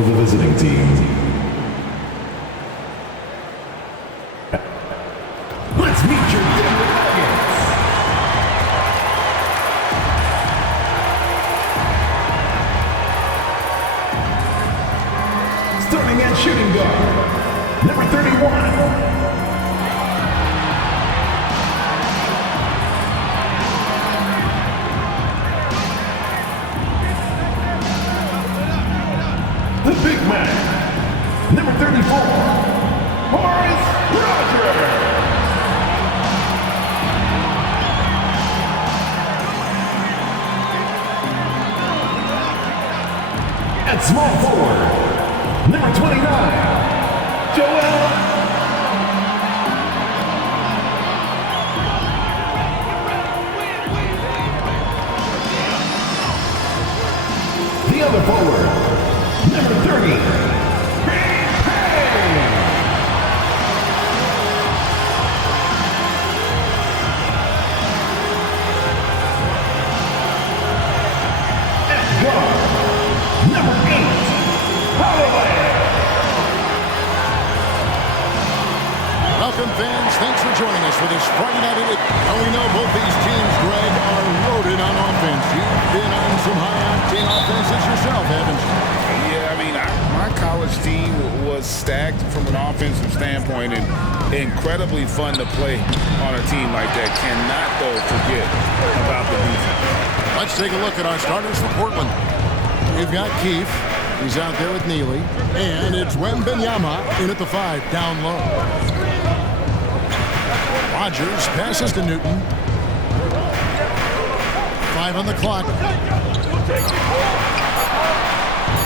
for the visiting team. Let's meet your Denver Nuggets. Starting at shooting guard, number 31. The big man, number 34, Morris Rogers. At small forward, number 29, Joel. The other forward, number 30, Greg Payne. At guard, number 8, Holloway. Welcome, fans. Thanks for joining us for this Friday night edition. Now we know both these teams, Greg, are loaded on offense. You've been on some high-octane offenses yourself, haven't you? Yeah, I mean, my college team was stacked from an offensive standpoint and incredibly fun to play on a team like that. Cannot, though, forget about the defense. Let's take a look at our starters for Portland. We've got Keefe. He's out there with Neely. And it's Wembanyama in at the 5, down low. Rogers passes to Newton. 5 on the clock.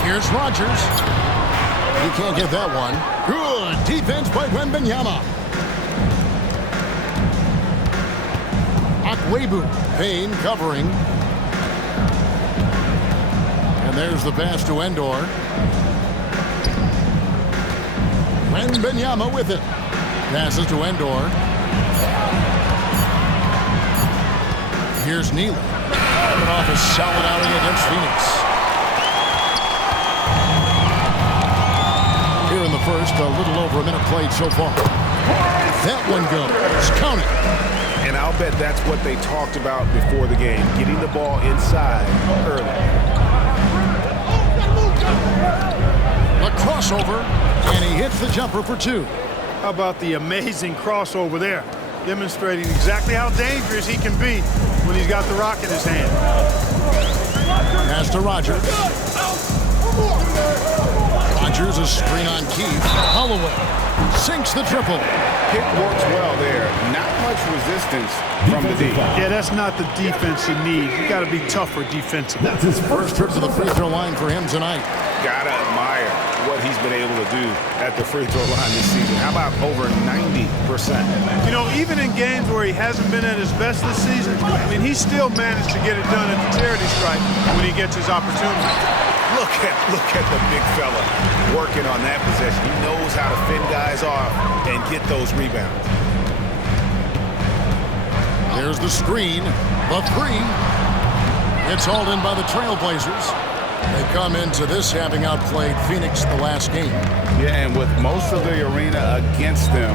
Here's Rogers. He can't get that one. Good defense by Wembanyama. Akwebu. Payne covering. And there's the pass to Endor. Wembanyama with it. Passes to Endor. Here's Neely. Coming off a solid outing against Phoenix. Here in the first, a little over a minute played so far. That one goes. Count it. And I'll bet that's what they talked about before the game, getting the ball inside early. A crossover, and he hits the jumper for 2. How about the amazing crossover there? Demonstrating exactly how dangerous he can be when he's got the rock in his hand. Pass to Rogers. Rogers, a screen on Keefe. Holloway sinks the triple. It works well there. Not much resistance from the D. Yeah, that's not the defense you need. You got to be tougher defensively. That's his First trip to the free throw line for him tonight. Gotta admire what he's been able to do at the free throw line this season. How about over 90%? You know, even in games where he hasn't been at his best this season, I mean, he still managed to get it done at the charity stripe when he gets his opportunity. Look at the big fella working on that possession. He knows how to fend guys off and get those rebounds. There's the screen. The 3. It's hauled in by the Trailblazers. They come into this having outplayed Phoenix the last game. Yeah, and with most of the arena against them,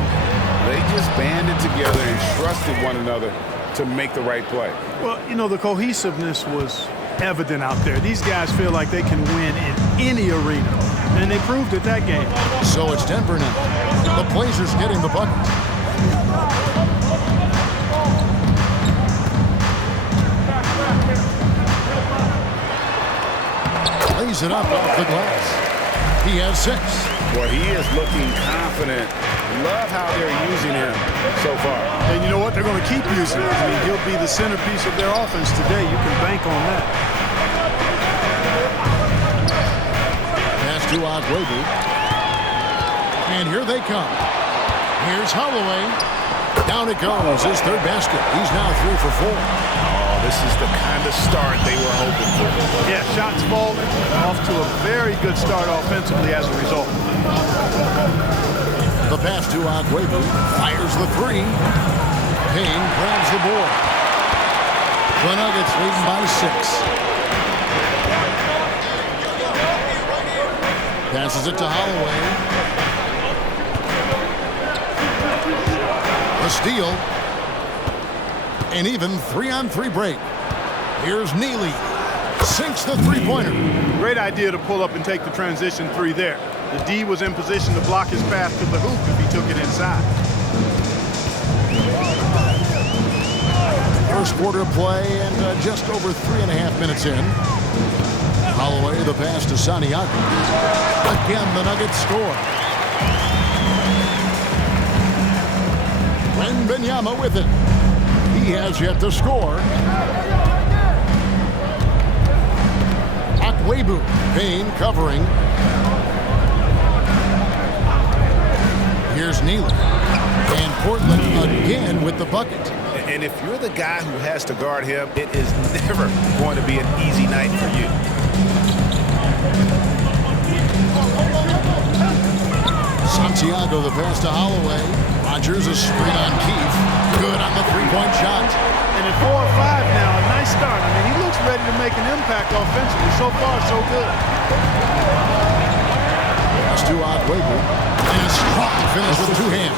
they just banded together and trusted one another to make the right play. Well, you know, the cohesiveness was evident out there. These guys feel like they can win in any arena, and they proved it that game. So it's Denver now. The Blazers getting the bucket. Lays it up off the glass. He has 6. Boy, he is looking confident. Love how they're using him so far. And you know what? They're going to keep using him. I mean, he'll be the centerpiece of their offense today. You can bank on that. Pass to Akwebu. And here they come. Here's Holloway. Down it goes. His 3rd basket. He's now 3 for 4. Oh, this is the kind of start they were hoping for. Yeah, shots falling. Off to a very good start offensively as a result. The pass to Akwebu. Fires the 3. Payne grabs the board. The Nuggets leading by 6. Passes it to Holloway. A steal. An even 3-on-3 break. Here's Neely. Sinks the three-pointer. Great idea to pull up and take the transition three there. The D was in position to block his path to the hoop if he took it inside. First quarter of play and just over 3.5 minutes in. Holloway, the pass to Santiago. Again, the Nuggets score. Wembanyama with it. He has yet to score. Akwebu, Payne covering. Here's Neely. And Portland again with the bucket. And if you're the guy who has to guard him, it is never going to be an easy night for you. Santiago, the pass to Holloway. Rodgers, a screen on Keith. Good on the three-point shot. And at 4 or 5 now, a nice start. I mean, he looks ready to make an impact offensively. So far, so good. Pass to Akwebu. And a strong finish with two hands.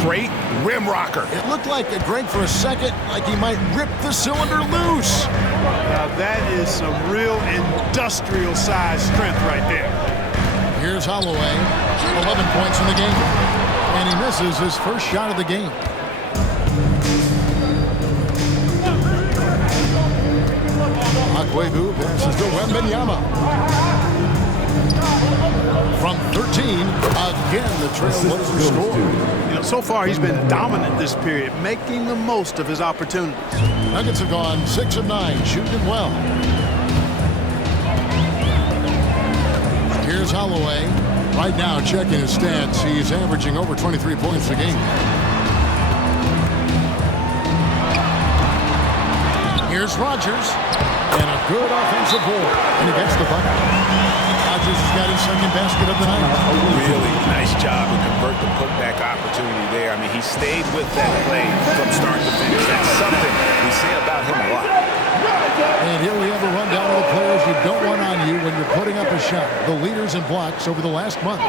Straight rim rocker. It looked like Greg for a second, like he might rip the cylinder loose. Now that is some real industrial size strength right there. Here's Holloway, 11 points in the game, and he misses his first shot of the game. Akwebu passes to Wembanyama. From 13, again the Trailblazers score. You know, so far he's been dominant this period, making the most of his opportunities. Nuggets have gone 6 of 9, shooting well. Here's Holloway. Right now, checking his stats, he's averaging over 23 points a game. Here's Rodgers. And a good offensive board. And he gets the bucket. Rodgers has got his second basket of the night. Really nice job to convert the putback opportunity there. I mean, he stayed with that play from start to finish. That's something we say about him a lot. And here we have a rundown of the players you don't want on you when you're putting up a shot. The leaders in blocks over the last month.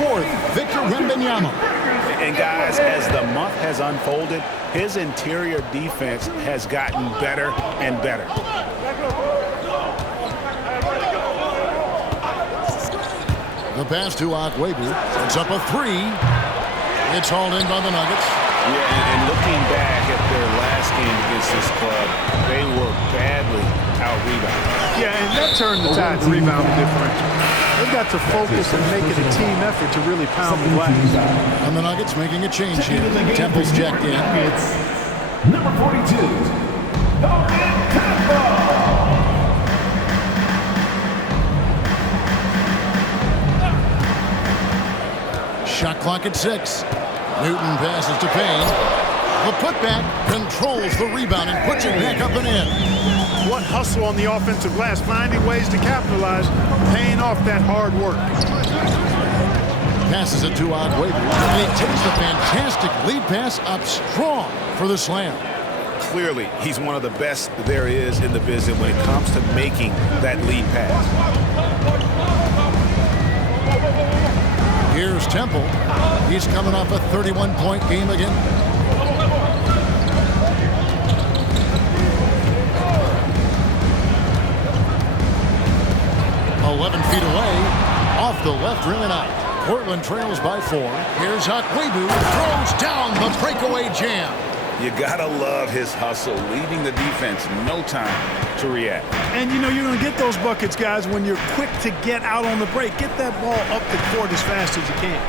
Fourth, Victor Wembanyama. And guys, as the month has unfolded, his interior defense has gotten better and better. The pass to Akwebu. It's up a three. It's hauled in by the Nuggets. Yeah, and looking back at their last game against this club, they were badly out-rebounded. Yeah, and that turned the tide to rebounding differential. They've got to focus and make it a team effort to really pound the glass. And the Nuggets making a change here. Temple's checked in. Number 42, David Temple. Shot clock at 6. Newton passes to Payne. The putback controls the rebound and puts it back up and in. What hustle on the offensive glass, finding ways to capitalize, paying off that hard work. Passes it to Akwebu, and he takes the fantastic lead pass up strong for the slam. Clearly, he's one of the best there is in the business when it comes to making that lead pass. Here's Temple. He's coming off a 31-point game again. Feet away, off the left rim and out. Portland trails by 4. Here's Akwebu, throws down the breakaway jam. You gotta love his hustle, leaving the defense no time to react. And you know you're gonna get those buckets, guys, when you're quick to get out on the break. Get that ball up the court as fast as you can.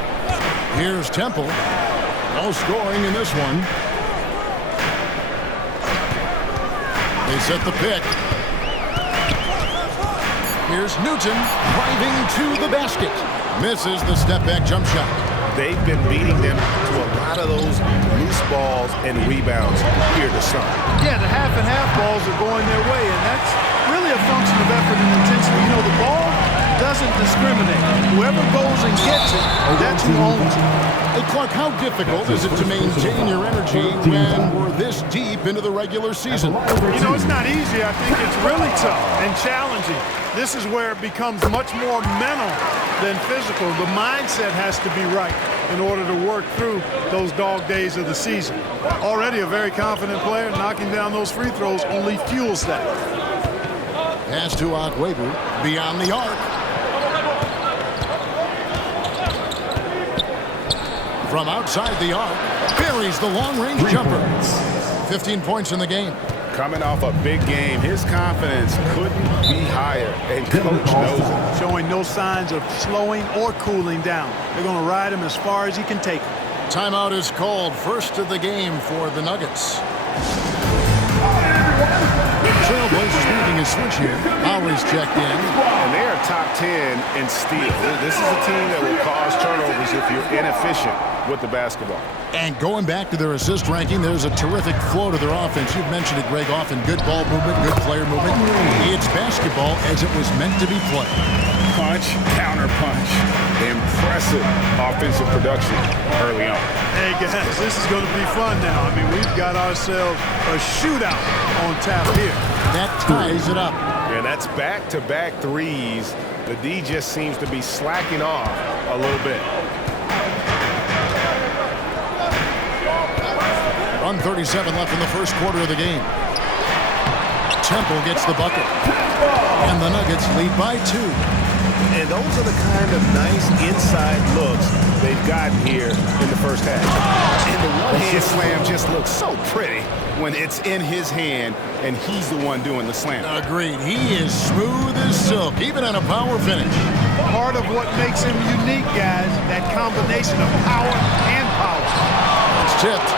Here's Temple. No scoring in this one. They set the pick. Here's Newton driving to the basket. Misses the step-back jump shot. They've been beating them to a lot of those loose balls and rebounds here to start. Yeah, the half-and-half balls are going their way, and that's really a function of effort and intensity. You know, the ball doesn't discriminate. Whoever goes and gets it, that's who owns it. Hey, Clark, how difficult is it to maintain your energy when we're this deep into the regular season? You know, it's not easy. I think it's really tough and challenging. This is where it becomes much more mental than physical. The mindset has to be right in order to work through those dog days of the season. Already a very confident player, knocking down those free throws only fuels that. Pass to Agwebu beyond the arc. From outside the arc, buries the long-range jumper. 15 points in the game. Coming off a big game, his confidence couldn't be higher, and Coach knows it. Showing no signs of slowing or cooling down. They're going to ride him as far as he can take him. Timeout is called. First of the game for the Nuggets. Trailblazers making a switch here. Lowry's checked in. And they are top 10 in steals. This is a team that will cause turnovers if you're inefficient with the basketball. And going back to their assist ranking, there's a terrific flow to their offense. You've mentioned it, Greg, often good ball movement, good player movement. It's basketball as it was meant to be played. Punch, counter punch. Impressive offensive production early on. Hey, guys, this is going to be fun now. I mean, we've got ourselves a shootout on tap here. That ties it up. Yeah, that's back-to-back threes. The D just seems to be slacking off a little bit. 1:37 left in the first quarter of the game. Temple gets the bucket. And the Nuggets lead by 2. And those are the kind of nice inside looks they've gotten here in the first half. And the one-hand slam just looks so pretty when it's in his hand and he's the one doing the slam. Agreed. He is smooth as silk, even on a power finish. Part of what makes him unique, guys, that combination of power and power. It's tipped.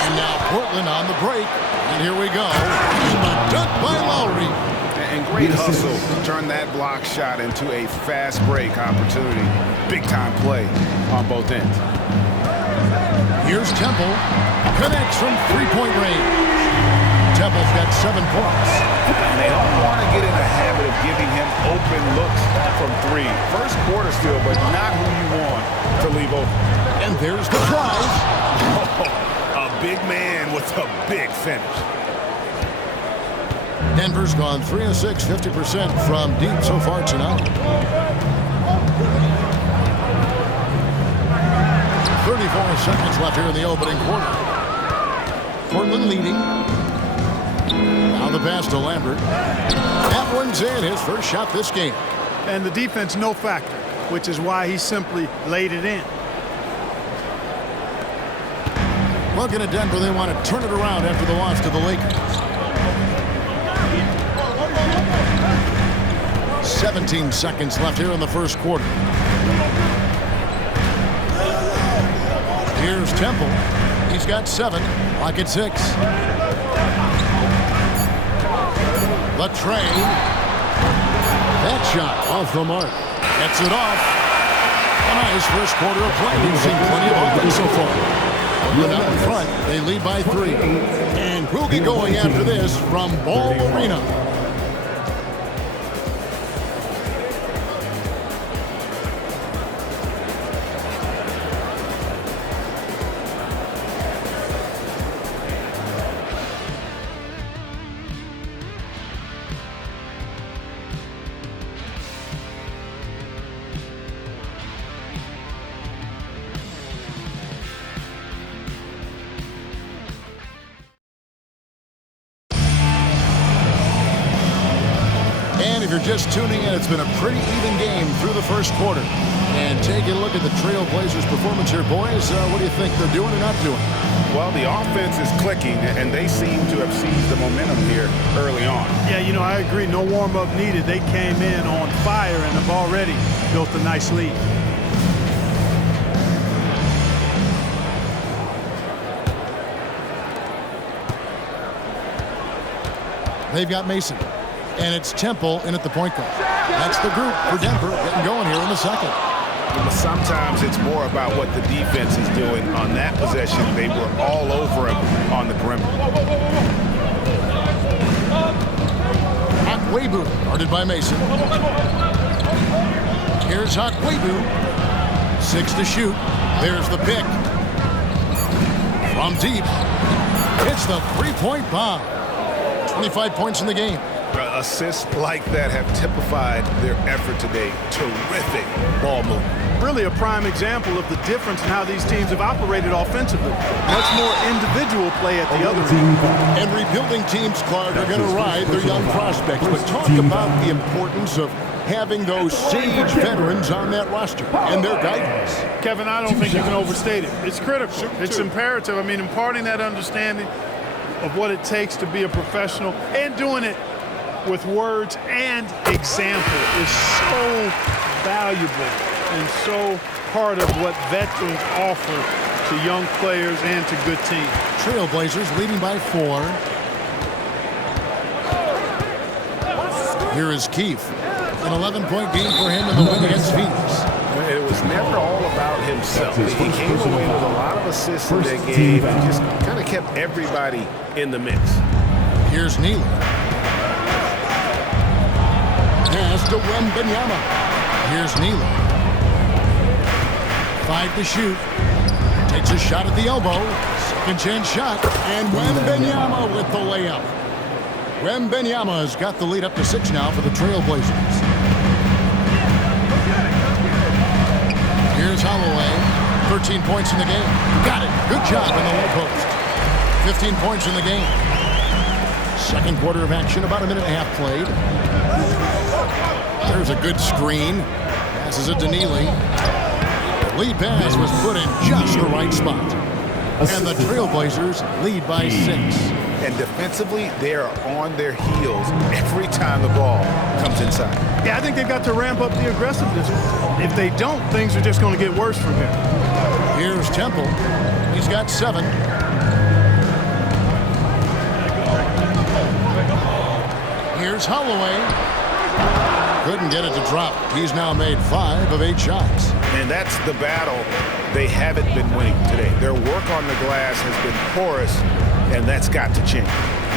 And now Portland on the break. And here we go. And the dunk by Lowry. And great hustle to turn that block shot into a fast break opportunity. Big time play on both ends. Here's Temple. Connects from three-point range. Temple's got 7 points. And they don't want to get in the habit of giving him open looks from 3. First quarter still, but not who you want to leave open. And there's the drive. A big man with a big finish. Denver's gone 3 of 6, 50% from deep so far tonight. 34 seconds left here in the opening quarter. Portland leading. Now the pass to Lambert. That one's in, his first shot this game. And the defense no factor, which is why he simply laid it in. Looking at Denver, they want to turn it around after the loss to the Lakers. 17 seconds left here in the first quarter. Here's Temple. He's got 7. Lock at 6. The trade. That shot off the mark. Gets it off. A nice first quarter of play. We've seen plenty of offense so far. But out in front, they lead by 3. And we'll get going after this from Ball Arena. If you're just tuning in, it's been a pretty even game through the first quarter. And taking a look at the Trailblazers' performance here, boys, what do you think they're doing or not doing? Well, the offense is clicking, and they seem to have seized the momentum here early on. Yeah, you know, I agree. No warm-up needed. They came in on fire and have already built a nice lead. They've got Mason. And it's Temple in at the point guard. That's the group for Denver getting going here in the second. Sometimes it's more about what the defense is doing. On that possession, they were all over him on the perimeter. Agwebu, guarded by Mason. Here's Agwebu. 6 to shoot. There's the pick. From deep. It's the three-point bomb. 25 points in the game. Assists like that have typified their effort today. Terrific ball movement. Really a prime example of the difference in how these teams have operated offensively. Much more individual play at the other end. And rebuilding teams, Clark, are going to ride their young prospects. But talk about the importance of having those sage veterans on that roster and their guidance. Kevin, I don't think you can overstate it. It's critical. It's imperative. I mean, imparting that understanding of what it takes to be a professional and doing it with words and example is so valuable and so part of what veterans offer to young players and to good teams. Trailblazers leading by 4. Here is Keefe. An 11-point game for him in the win against Phoenix. It was never all about himself. He came away with a lot of assists in that game and just kind of kept everybody in the mix. Here's Neely. Pass to Wembanyama. Here's Neely. 5 to shoot. Takes a shot at the elbow. Second chance shot. And Wembanyama with the layup. Wembanyama has got the lead up to 6 now for the Trailblazers. Here's Holloway. 13 points in the game. Got it. Good job in the low post. 15 points in the game. Second quarter of action, about a minute and a half played. There's a good screen. Passes it to Neely. Lead pass was put in just the right spot. And the Trailblazers lead by 6. And defensively, they are on their heels every time the ball comes inside. Yeah, I think they've got to ramp up the aggressiveness. If they don't, things are just going to get worse from here. Here's Temple. He's got 7. Here's Holloway. Couldn't get it to drop. He's now made 5 of 8 shots. And that's the battle they haven't been winning today. Their work on the glass has been porous, and that's got to change.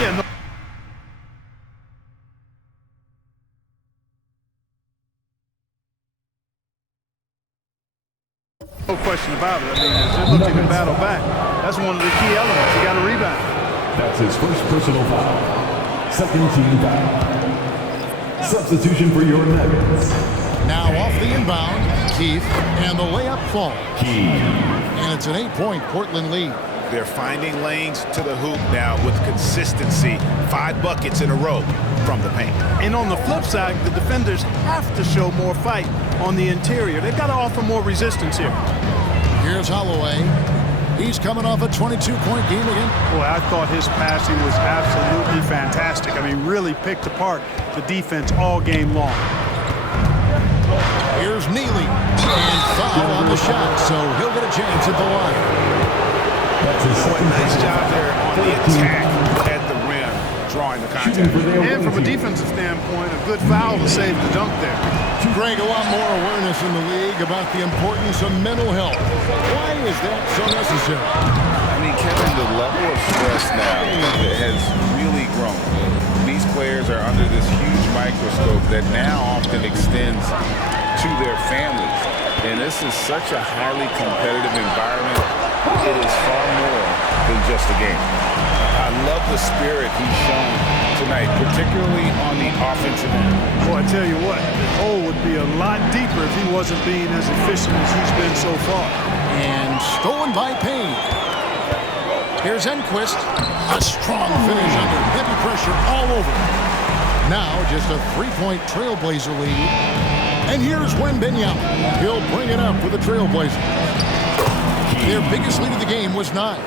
Yeah, no question about it. I mean, as they're looking to battle back, that's one of the key elements. You got to rebound. That's his first personal foul. Second team foul. Substitution for your Nuggets. Now off the inbound, Keefe, and the layup falls. And it's an 8-point Portland lead. They're finding lanes to the hoop now with consistency. 5 buckets in a row from the paint. And on the flip side, the defenders have to show more fight on the interior. They've got to offer more resistance here. Here's Holloway. He's coming off a 22-point game again. Boy, I thought his passing was absolutely fantastic. I mean, really picked apart the defense all game long. Here's Neely. And foul on the shot, so he'll get a chance at the line. Nice job there on the attack at the rim, drawing the contact. And from a defensive standpoint, a good foul to save the dunk there. Greg, a lot more awareness in the league about the importance of mental health. Why is that so necessary? I mean, Kevin, the level of stress now has really grown. These players are under this huge microscope that now often extends to their families. And this is such a highly competitive environment. It is far more than just a game. I love the spirit he's shown tonight, particularly on the offensive end. Boy, I tell you what, the hole would be a lot deeper if he wasn't being as efficient as he's been so far. And stolen by Payne. Here's Enquist. A strong finish under heavy pressure all over. Now just a 3-point Trailblazer lead. And here's Wembanyama. He'll bring it up with the Trailblazers. Their biggest lead of the game was 9.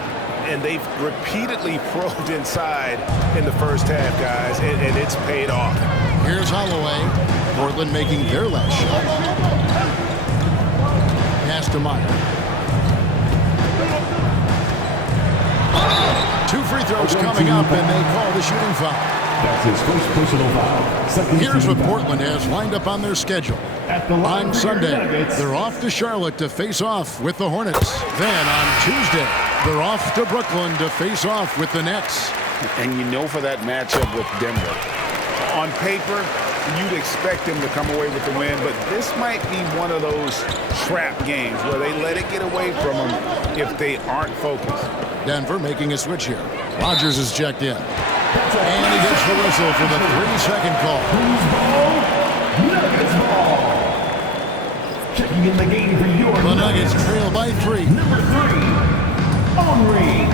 And they've repeatedly probed inside in the first half, guys, and it's paid off. Here's Holloway. Portland making their last shot. Pass to Meyer. 2 free throws coming up, and they call the shooting foul. That's his first personal foul. Second Here's what team foul. Portland has lined up on their schedule. At the line On for your Sunday, Nuggets. they're off to Charlotte to face off with the Hornets. Then on Tuesday, they're off to Brooklyn to face off with the Nets. And you know, for that matchup with Denver, on paper, you'd expect them to come away with the win, but this might be one of those trap games where they let it get away from them if they aren't focused. Denver making a switch here. Rodgers is checked in. And he gets the whistle for the 3-second call. Who's ball? Nuggets ball. Checking in the game for your The Nuggets trail by 3. Number 3, Henry.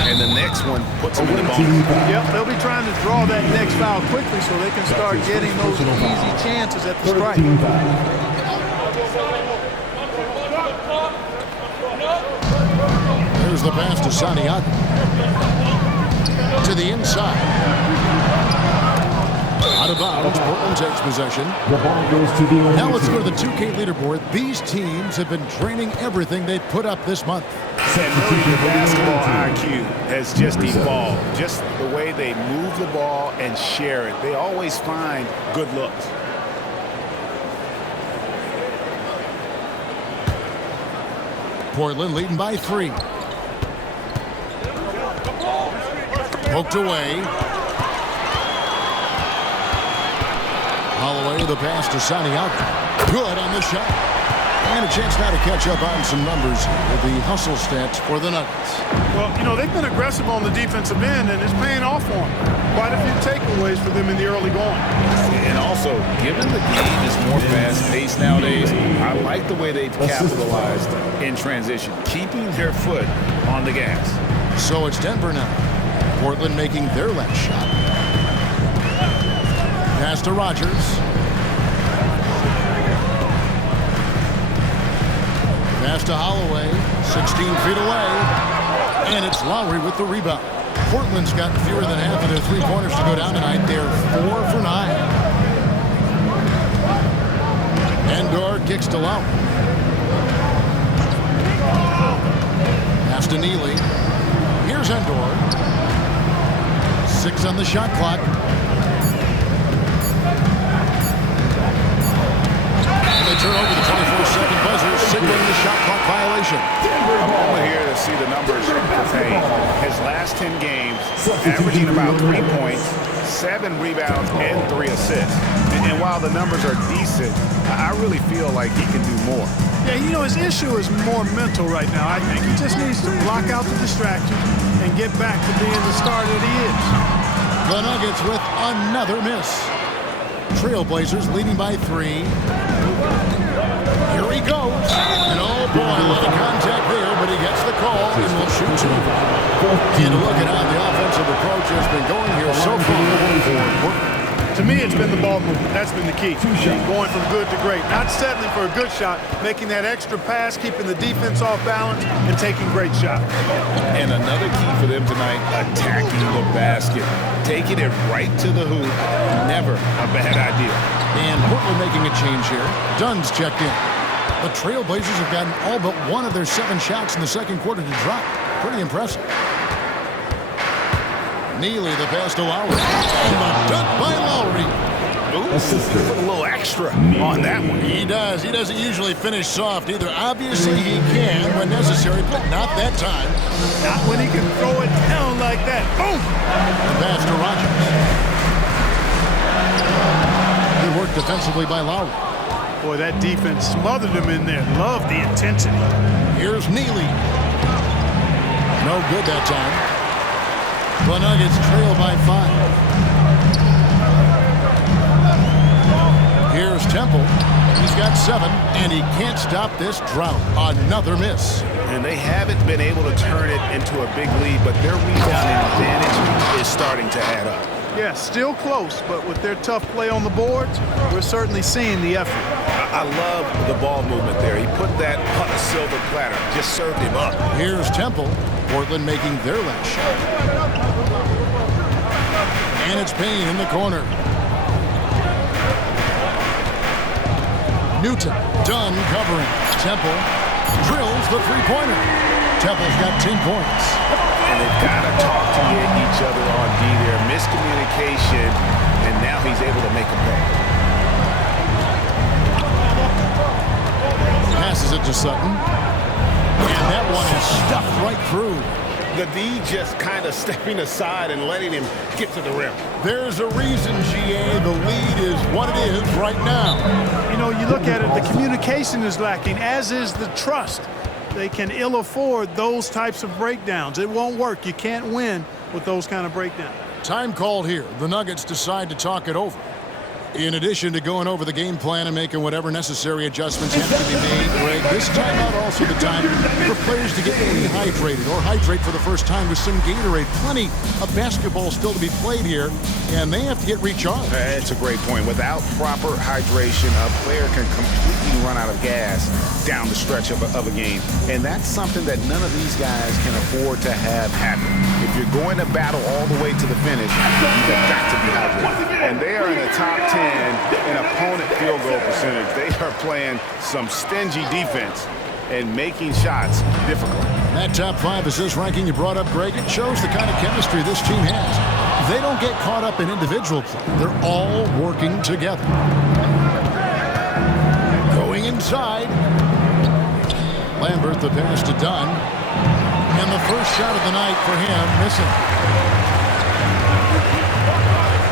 And the next one puts him in the ball. Yep, they'll be trying to draw that next foul quickly so they can start getting those easy chances at the strike. 13 foul. There's the pass to Santiago. To the inside. Out of bounds. Portland takes possession. The ball goes to the Now let's go to the 2K leaderboard. These teams have been training everything they put up this month. substitution for the Basketball other team. IQ has just evolved. Just the way they move the ball and share it. They always find good looks. Portland leading by 3. Poked away. Holloway, the pass to Santiago. Good on the shot. And a chance now to catch up on some numbers with the hustle stats for the Nuggets. Well, you know, they've been aggressive on the defensive end, and it's paying off for them. Quite a few takeaways for them in the early going. And also, given the game is more fast-paced nowadays, I like the way they've capitalized in transition, keeping their foot on the gas. So it's Denver now. Portland making their last shot. Pass to Rogers. Pass to Holloway, 16 feet away. And it's Lowry with the rebound. Portland's got fewer than half of their three-pointers to go down tonight. They're 4 for 9. Endor kicks to Lowry. Pass to Neely. Here's Endor. 6 on the shot clock. And they turn over the 24-second buzzer, signaling the shot clock violation. A moment here to see the numbers for Payne. His last 10 games, averaging about 3 points, 7 rebounds, and 3 assists. And while the numbers are decent, I really feel like he can do more. Yeah, you know, his issue is more mental right now, I think. He just needs to block out the distractions and get back to being the star that he is. The Nuggets with another miss. Trailblazers leading by 3. Here he goes. And oh boy, a lot of contact there, but he gets the call and will shoot 2. And look at how the offensive approach has been going here so far for Portland. To me, it's been the ball movement. That's been the key. Going from good to great. Not settling for a good shot, making that extra pass, keeping the defense off balance, and taking great shots. And another key for them tonight, attacking the basket. Taking it right to the hoop, never a bad idea. And Portland making a change here. Dunn's checked in. The Trailblazers have gotten all but one of their 7 shots in the second quarter to drop. Pretty impressive. Neely, the pass to Lowry. And the dunk by Lowry. Ooh, put a little extra on that one. He does. He doesn't usually finish soft either. Obviously, he can when necessary, but not that time. Not when he can throw it down like that. Boom! The pass to Rogers. Good work defensively by Lowry. Boy, that defense smothered him in there. Love the intensity. Here's Neely. No good that time. The Nuggets trail by 5. Here's Temple. He's got 7, and he can't stop this drought. Another miss. And they haven't been able to turn it into a big lead, but their rebounding advantage is starting to add up. Yeah, still close, but with their tough play on the boards, we're certainly seeing the effort. I love the ball movement there. He put that on a silver platter, just served him up. Here's Temple. Portland making their last shot. And it's Payne in the corner. Newton, Dunn covering. Temple drills the three-pointer. Temple's got 10 points. And they've got to talk to each other on D there. Miscommunication, and now he's able to make a play. Passes it to Sutton. And that one is stuffed right through. The D just kind of stepping aside and letting him get to the rim. There's a reason, GA, the lead is what it is right now. You know, you look at it, the communication is lacking, as is the trust. They can ill afford those types of breakdowns. It won't work. You can't win with those kind of breakdowns. Time called here. The Nuggets decide to talk it over. In addition to going over the game plan and making whatever necessary adjustments have to be made, Greg, this timeout also the time for players to get rehydrated or hydrate for the first time with some Gatorade. Plenty of basketball still to be played here, and they have to get recharged. That's a great point. Without proper hydration, a player can completely run out of gas down the stretch of a game. And that's something that none of these guys can afford to have happen. If you're going to battle all the way to the finish, you've got to be hydrated. And they are in the top 10 in opponent field goal percentage. They are playing some stingy defense and making shots difficult. That top 5 assist ranking you brought up, Greg, it shows the kind of chemistry this team has. They don't get caught up in individual play. They're all working together. Going inside. Lambert, the pass to Dunn. And the first shot of the night for him, missing.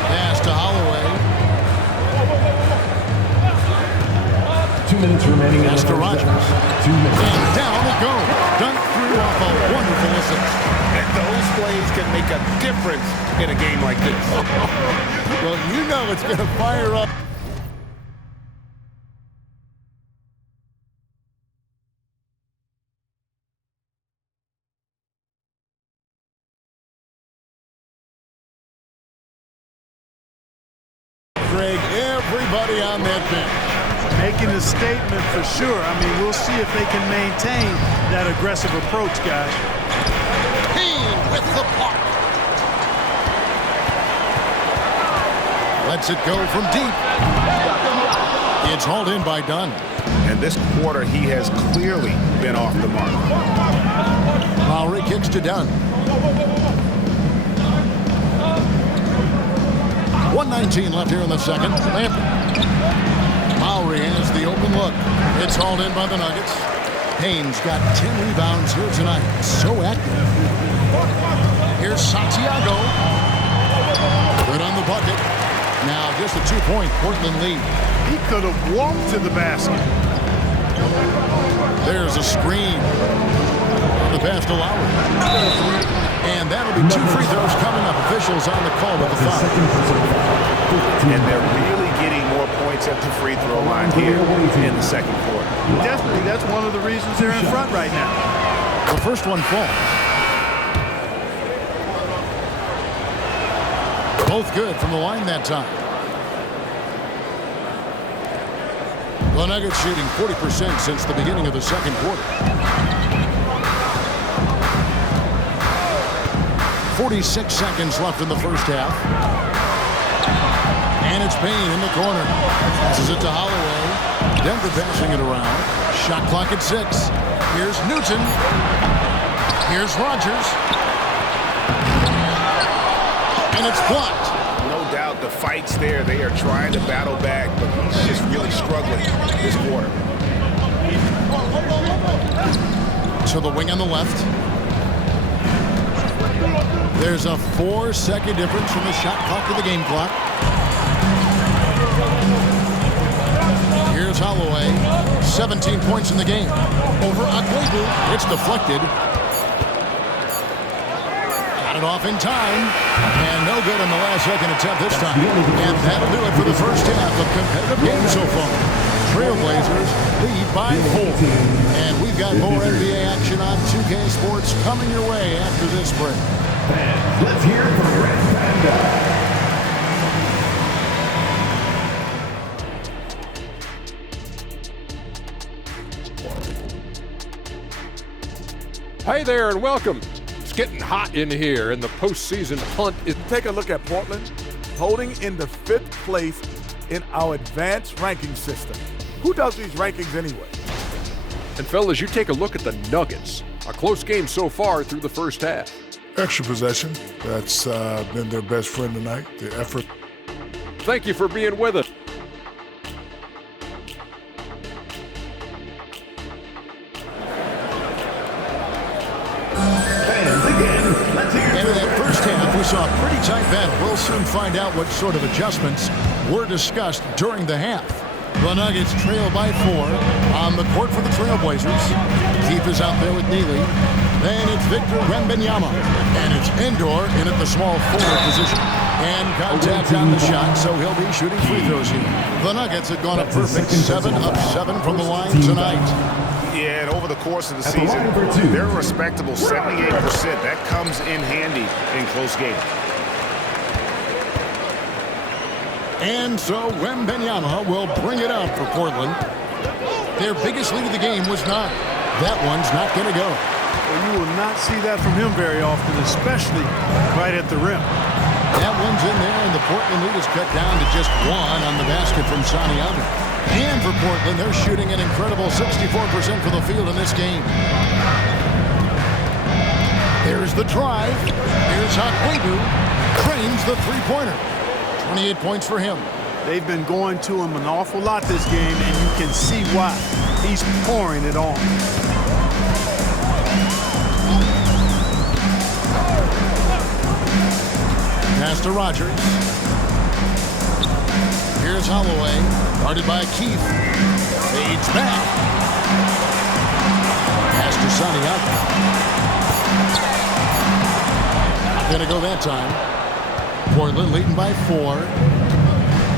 Pass to Holloway. 2 minutes remaining in the Pass to first Rogers. half. 2 minutes. And down it goes. Dunked through off a wonderful assist. And those plays can make a difference in a game like this. Well, you know it's going to fire up. Greg, everybody on that bench. Making a statement for sure. I mean, we'll see if they can maintain that aggressive approach, guys. Payne with the block. Lets it go from deep. It's hauled in by Dunn. And this quarter, he has clearly been off the mark. Lowry kicks to Dunn. 1:19 left here in the second. Lambert. Lowry has the open look. It's hauled in by the Nuggets. Payne's got 10 rebounds here tonight. So active. Here's Santiago. Good on the bucket. Now just a 2-point Portland lead. He could have walked to the basket. There's a screen. The pass to Lowry. And that'll be 2 free throws coming up. Officials on the call with the foul. And they're really getting more points at the free throw line here in the second quarter. Definitely, that's one of the reasons they're in front right now. The first one falls. Both good from the line that time. The Nuggets shooting 40% since the beginning of the second quarter. 46 seconds left in the first half. And it's Payne in the corner. Passes it to Holloway. Denver passing it around. Shot clock at 6. Here's Newton. Here's Rogers. And it's blocked. No doubt the fight's there. They are trying to battle back, but he's just really struggling this quarter. To the wing on the left. There's a 4-second difference from the shot clock to the game clock. Here's Holloway. 17 points in the game. Over Akwebu. It's deflected. Got it off in time. And no good on the last second attempt this time. And that'll do it for the first half of competitive game so far. Trailblazers lead by 4. And we've got more NBA action on 2K Sports coming your way after this break. Let's hear it from Red Panda. Hey there and welcome. It's getting hot in here and the postseason hunt is... Take a look at Portland, holding in the 5th place in our advanced ranking system. Who does these rankings anyway? And fellas, you take a look at the Nuggets. A close game so far through the first half. Extra possession. That's been their best friend tonight. The effort. Thank you for being with us. And in that first half, we saw a pretty tight battle. We'll soon find out what sort of adjustments were discussed during the half. The Nuggets trail by 4 on the court for the Trailblazers. Keith is out there with Neely. Then it's Victor Wembanyama. And it's Endor in at the small forward position. And contact on the shot, so he'll be shooting free throws here. The Nuggets have gone a perfect 7 of 7 from the line tonight. Yeah, and over the course of the At the season, line for two. they're a respectable 78%. That comes in handy in close games. And so Wembanyama will bring it out for Portland. Their biggest lead of the game was 9. That one's not going to go. Well, you will not see that from him very often, especially right at the rim. That one's in there, and the Portland lead is cut down to just 1 on the basket from Saniago. And for Portland, they're shooting an incredible 64% for the field in this game. There's the drive. Here's Akwebu. Cranes the three-pointer. 28 points for him. They've been going to him an awful lot this game, and you can see why. He's pouring it on. Pass to Rogers. Here's Holloway, guarded by Keith. Fades back. Pass to Saniago. Not gonna go that time. Portland leading by 4.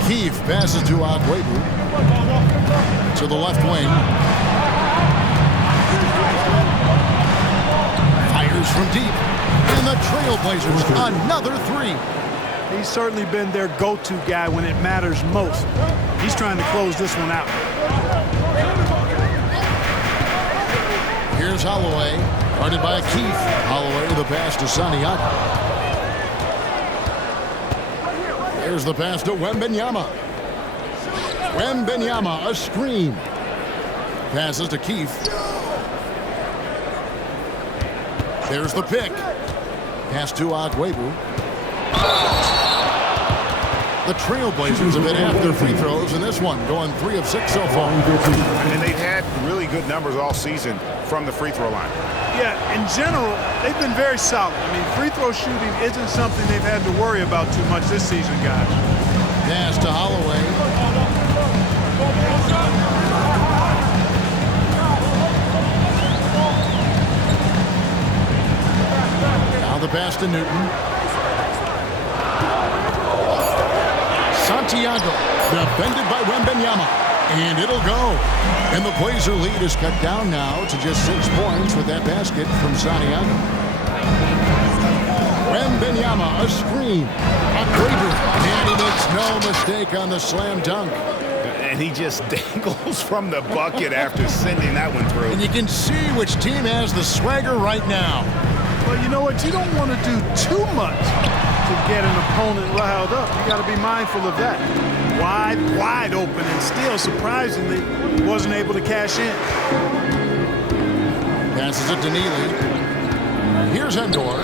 Keith passes to Akwebu. To the left wing. Fires from deep. And the Trailblazers, another 3. He's certainly been their go-to guy when it matters most. He's trying to close this one out. Here's Holloway, guarded by Keith. Holloway the pass to Saniago. Here's the pass to Wembanyama. Wembanyama, a screen. Passes to Keith. There's the pick. Pass to Akwebu. The Trailblazers have been after free throws in this one, going 3 of 6 so far. And they've had really good numbers all season from the free throw line. Yeah, in general, they've been very solid. I mean, free throw shooting isn't something they've had to worry about too much this season, guys. Pass to Holloway. Now the pass to Newton. Santiago, defended by Wembanyama, and it'll go. And the Blazer lead is cut down now to just 6 points with that basket from Santiago. Wembanyama, a screen. Akwebu, and he makes no mistake on the slam dunk. And he just dangles from the bucket after sending that one through. And you can see which team has the swagger right now. Well, you know what? You don't want to do too much to get an opponent riled up. You got to be mindful of that. Wide open, and still, surprisingly, wasn't able to cash in. Passes it to Neely. Here's Endor.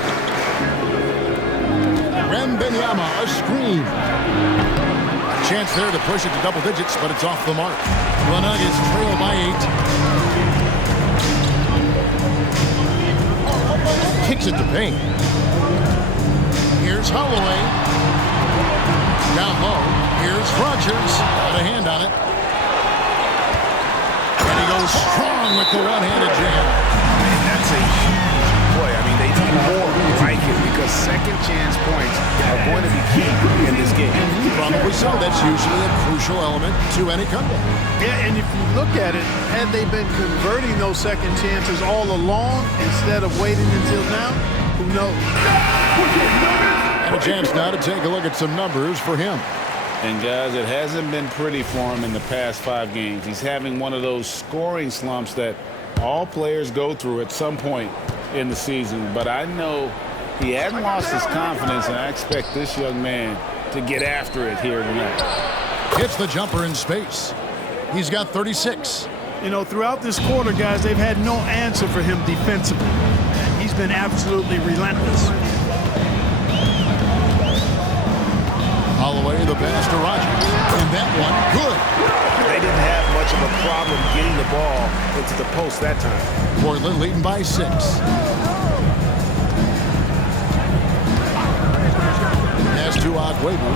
Wembanyama, a screen. A chance there to push it to double digits, but it's off the mark. The Nuggets trail by 8. Kicks it to Payne. Here's Holloway. Down low. Here's Rogers. Got a hand on it. And he goes strong with the one-handed jam. And that's a huge play. I mean, they need more like it because second chance points are going to be key in this game. Probably so. That's usually a crucial element to any comeback. Yeah, and if you look at it, had they been converting those second chances all along instead of waiting until now, who knows? And a chance now to take a look at some numbers for him. And guys, it hasn't been pretty for him in the past 5 games. He's having one of those scoring slumps that all players go through at some point in the season. But I know he hasn't lost his confidence, and I expect this young man to get after it here tonight. Hits the jumper in space. He's got 36. You know, throughout this quarter, guys, they've had no answer for him defensively. And he's been absolutely relentless. Holloway, the pass to Rogers. And that one, good. They didn't have much of a problem getting the ball into the post that time. Portland leading by 6. Pass to Akwebu.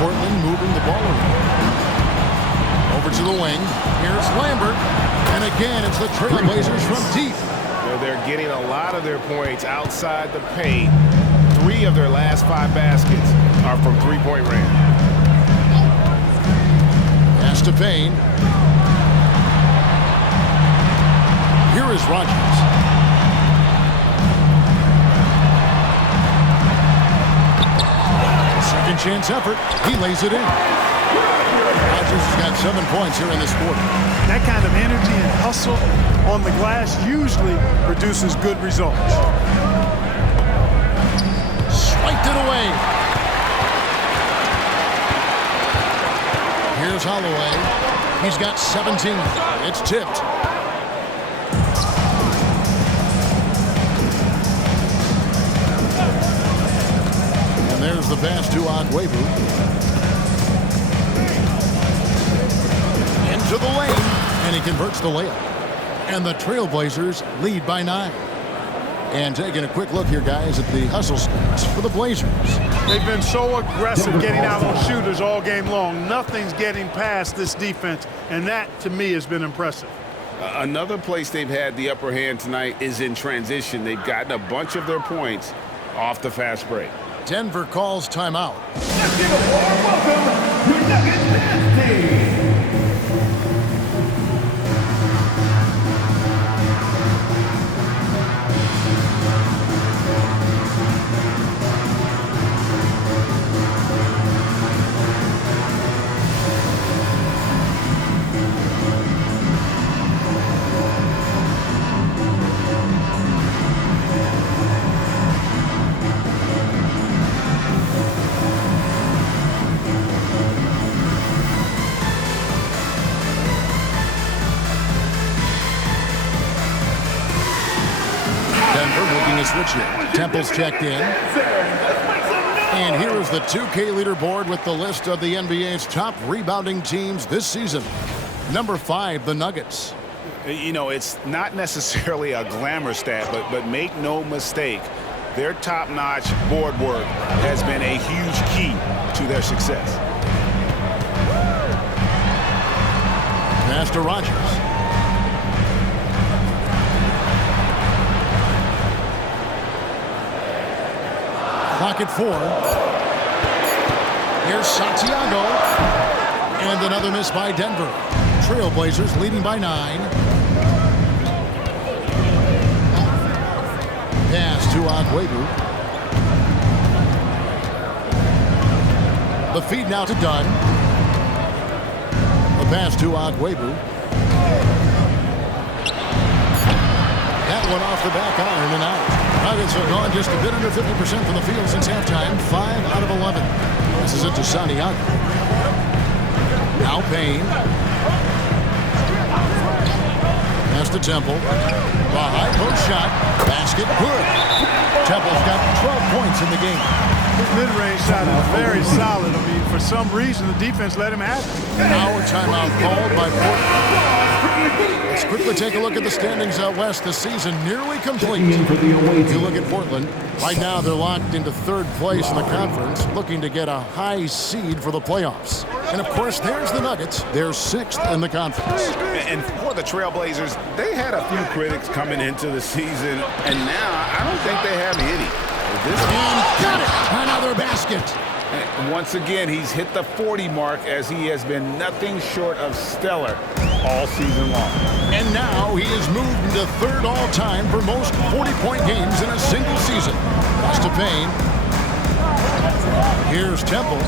Portland moving the ball around. Over to the wing. Here's Lambert. And again, it's the Trailblazers from deep. They're getting a lot of their points outside the paint. 3 of their last 5 baskets are from three-point range. Pass to Payne. Here is Rogers. Second chance effort. He lays it in. Rogers has got 7 points here in this quarter. That kind of energy and hustle on the glass usually produces good results. Swiped it away. Here's Holloway. He's got 17. It's tipped. And there's the pass to Onwebu. Into the lane. And he converts the layup. And the Trailblazers lead by 9. And taking a quick look here, guys, at the hustle stats for the Blazers. They've been so aggressive getting out on shooters all game long. Nothing's getting past this defense, and that, to me, has been impressive. Another place they've had the upper hand tonight is in transition. They've gotten a bunch of their points off the fast break. Denver calls timeout. Let's give a warm welcome to Nuggets Dance Team. Switch here. Temple's checked in. And here is the 2K leaderboard with the list of the NBA's top rebounding teams this season. Number 5, the Nuggets. You know, it's not necessarily a glamour stat, but make no mistake, their top-notch board work has been a huge key to their success. Pass to Rogers. Clock at 4. Here's Santiago. And another miss by Denver. Trailblazers leading by 9. Pass to Onwebu. The feed now to Dunn. The pass to Onwebu. That one off the back iron and out. Nuggets have gone just a bit under 50% from the field since halftime. 5 out of 11. This is it to Santiago. Now Payne. Pass to Temple. The high post shot. Basket good. Temple's got 12 points in the game. His mid-range shot is very solid. I mean, for some reason, the defense let him have it. Now a timeout called by Portland. Let's quickly take a look at the standings out west. The season nearly complete. If you look at Portland, right now they're locked into 3rd place in the conference, looking to get a high seed for the playoffs. And, of course, there's the Nuggets. They're 6th in the conference. And for the Trailblazers, they had a few critics coming into the season, and now I don't think they have any. And got it! Another basket. Once again, he's hit the 40 mark as he has been nothing short of stellar all season long. And now he is moved into 3rd all-time for most 40-point games in a single season. Pass to Payne. Here's Temple.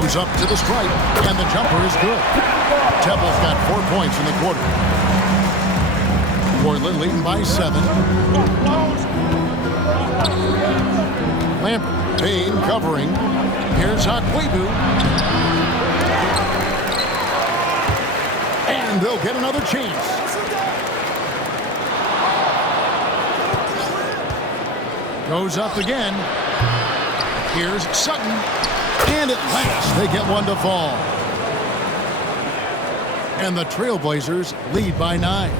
Goes up to the stripe, and the jumper is good. Temple's got 4 points in the quarter. Portland leading by 7. Lambert, Payne covering. Here's Onwebu. And they'll get another chance. Goes up again. Here's Sutton. And at last, they get one to fall. And the Trailblazers lead by 9.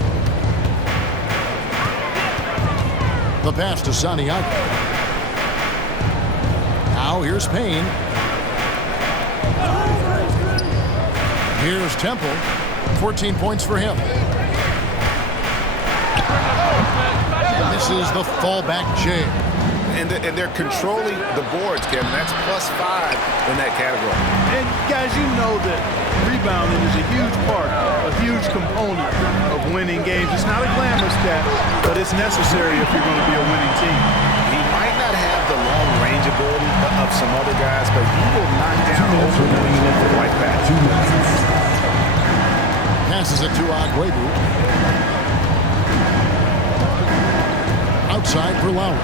The pass to Santiago. Now here's Payne. Here's Temple. 14 points for him. This is the fallback Jay. And they're controlling the boards, Kevin. That's +5 in that category. And guys, you know that rebounding is a huge part, a huge component of winning games. It's not a glamorous stat, but it's necessary if you're going to be a winning team. He might not have the long range ability of some other guys, but he will knock down over the right back. Passes it to Agüero. Outside for Lowry.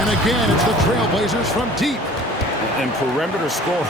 And again, it's the Trailblazers from deep. And perimeter scoring